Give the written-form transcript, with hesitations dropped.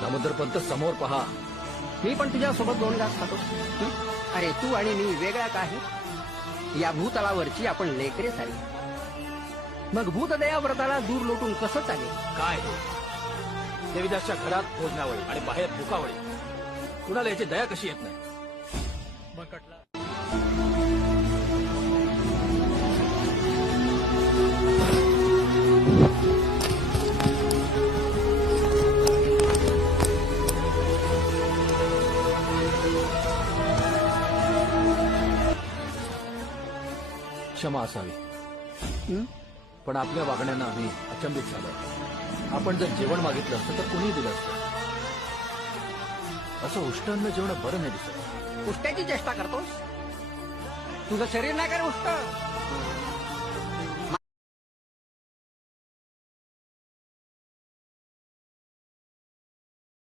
दामोदरपंत समोर पहा. मी पण तुझ्यासोबत 2 घास खातो. अरे तू आणि मी वेगळ्या काय? या भूतलावरची आपण लेकरे झाली. मग भूतदया व्रताला दूर लोटून कसं चालेल? काय हे? देवीदासच्या घरात भोजनावळी आणि बाहेर भुकावळी. कुणाला याची दया कशी येत नाही? क्षमा असावी, पण आपल्या वागण्यानं आम्ही अचंबित झालो. आपण जर जेवण मागितलं असतं तर कुणीही दिलं असतं. असं उष्टान्न जेवण बरं नाही दिसत. उष्ट्याची चेष्टा करतोस? तुझं शरीर नाही का रे उष्ट?